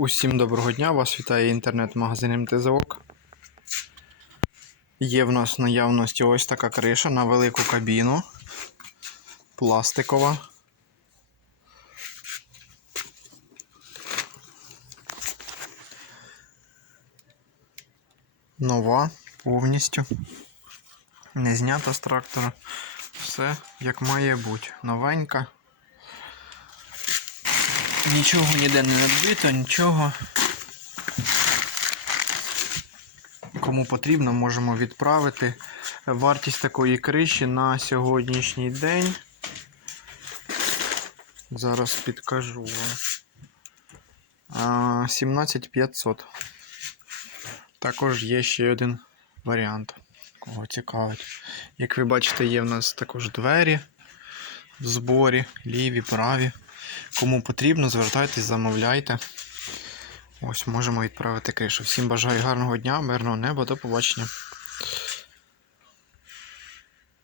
Усім доброго дня, вас вітає інтернет-магазин МТЗОК. Є в нас в наявності ось така криша на велику кабіну. Пластикова. Нова повністю. Не знята з трактора. Все як має бути. Новенька. Нічого ніде не надбито, нічого. Кому потрібно, можемо відправити. Вартість такої криші на сьогоднішній день. Зараз підкажу вам. 17500. Також є ще один варіант. Кого цікавить. Як ви бачите, є в нас також двері в зборі, ліві, праві. Кому потрібно, звертайтесь, замовляйте. Ось можемо відправити кришу. Всім бажаю гарного дня, мирного неба, до побачення.